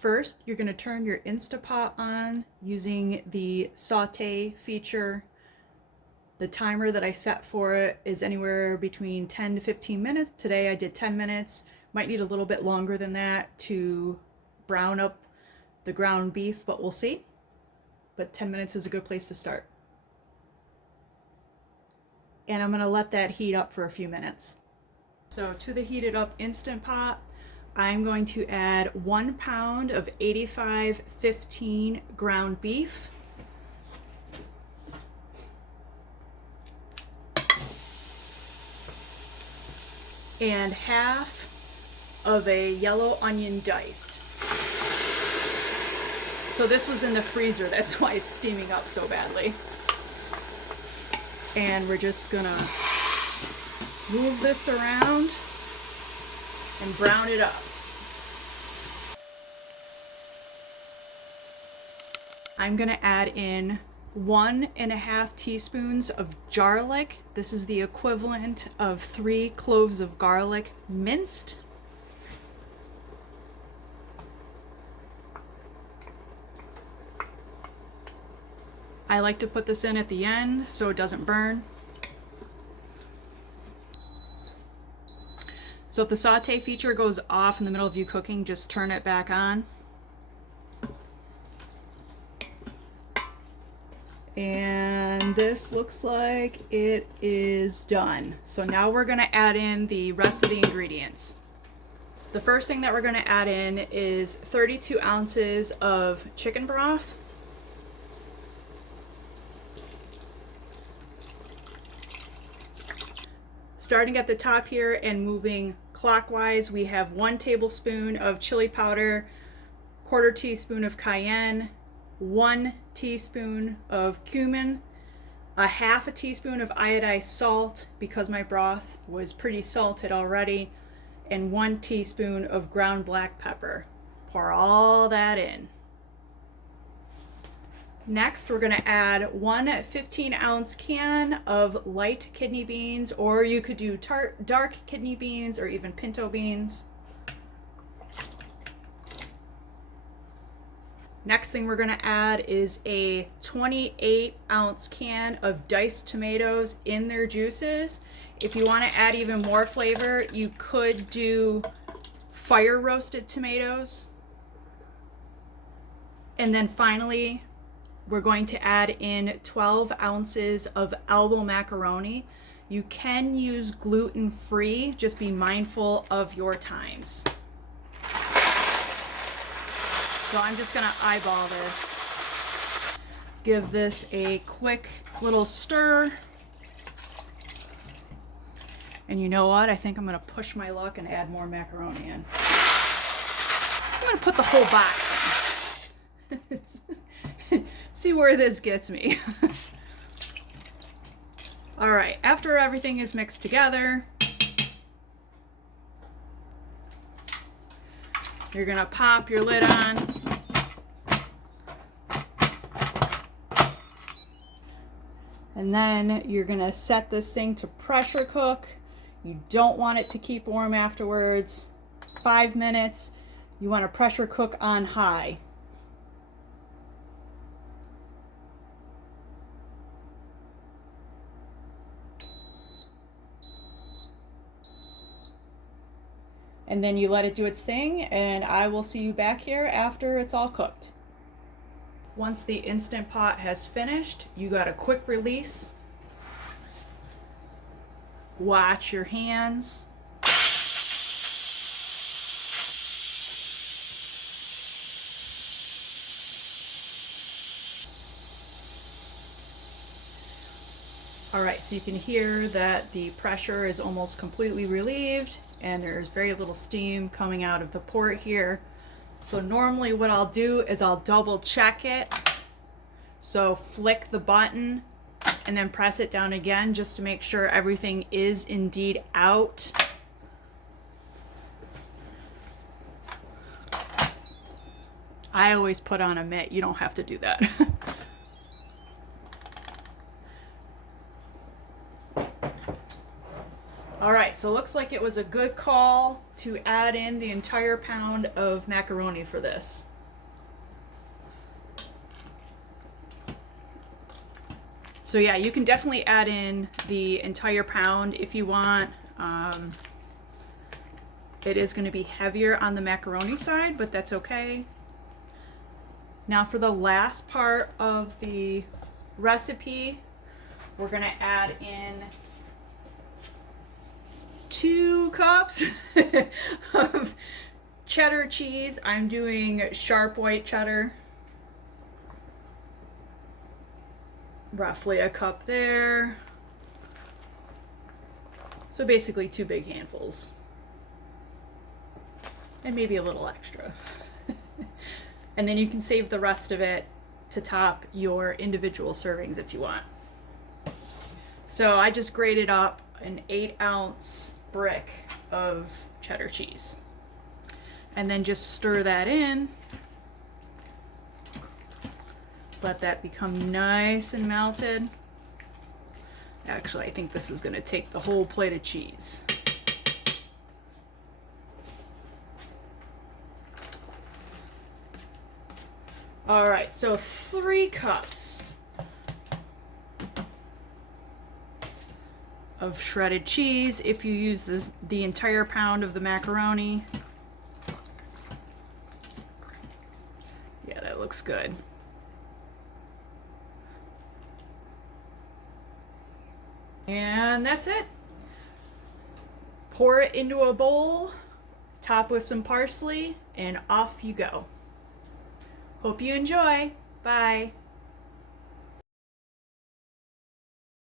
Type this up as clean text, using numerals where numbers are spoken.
First, you're going to turn your Instapot on using the saute feature. The timer that I set for it is anywhere between 10 to 15 minutes. Today I did 10 minutes. Might need a little bit longer than that to brown up the ground beef, but we'll see. But 10 minutes is a good place to start. And I'm going to let that heat up for a few minutes. So to the heated up Instant Pot, I'm going to add 1 pound of 85/15 ground beef. And half of a yellow onion diced. So this was in the freezer, that's why it's steaming up so badly. And we're just gonna move this around and brown it up. I'm gonna add in 1.5 teaspoons of jarlic. This is the equivalent of 3 cloves of garlic minced. I like to put this in at the end so it doesn't burn. So if the saute feature goes off in the middle of you cooking, just turn it back on. And this looks like it is done. So now we're gonna add in the rest of the ingredients. The first thing that we're gonna add in is 32 ounces of chicken broth. Starting at the top here and moving clockwise, we have 1 tablespoon of chili powder, 1/4 teaspoon of cayenne, 1 teaspoon of cumin, 1/2 teaspoon of iodized salt because my broth was pretty salted already, and 1 teaspoon of ground black pepper. Pour all that in. Next, we're going to add 1 15-ounce can of light kidney beans, or you could do dark kidney beans or even pinto beans. Next thing we're going to add is a 28-ounce can of diced tomatoes in their juices. If you want to add even more flavor, you could do fire roasted tomatoes. And then finally, we're going to add in 12 ounces of elbow macaroni. You can use gluten-free, just be mindful of your times. So I'm just gonna eyeball this. Give this a quick little stir. And you know what? I think I'm gonna push my luck and add more macaroni in. I'm gonna put the whole box in. See where this gets me. All right, after everything is mixed together, you're gonna pop your lid on. And then you're gonna set this thing to pressure cook. You don't want it to keep warm afterwards. 5 minutes. You want to pressure cook on high. And then you let it do its thing, and I will see you back here after it's all cooked. Once the Instant Pot has finished, you got a quick release. Watch your hands. All right, so you can hear that the pressure is almost completely relieved and there's very little steam coming out of the port here. So normally what I'll do is I'll double check it. So flick the button and then press it down again just to make sure everything is indeed out. I always put on a mitt. You don't have to do that. All right, so it looks like it was a good call to add in the entire pound of macaroni for this. So yeah, you can definitely add in the entire pound if you want. It is going to be heavier on the macaroni side, but that's okay. Now for the last part of the recipe, we're going to add in 2 cups of cheddar cheese. I'm doing sharp white cheddar. Roughly a cup there. So basically 2 big handfuls. And maybe a little extra. And then you can save the rest of it to top your individual servings if you want. So I just grated up an 8-ounce brick of cheddar cheese. And then just stir that in. Let that become nice and melted. Actually, I think this is going to take the whole plate of cheese. All right, so 3 cups of shredded cheese if you use the entire pound of the macaroni. Yeah, that looks good. And that's it. Pour it into a bowl, top with some parsley, and off you go. Hope you enjoy. Bye.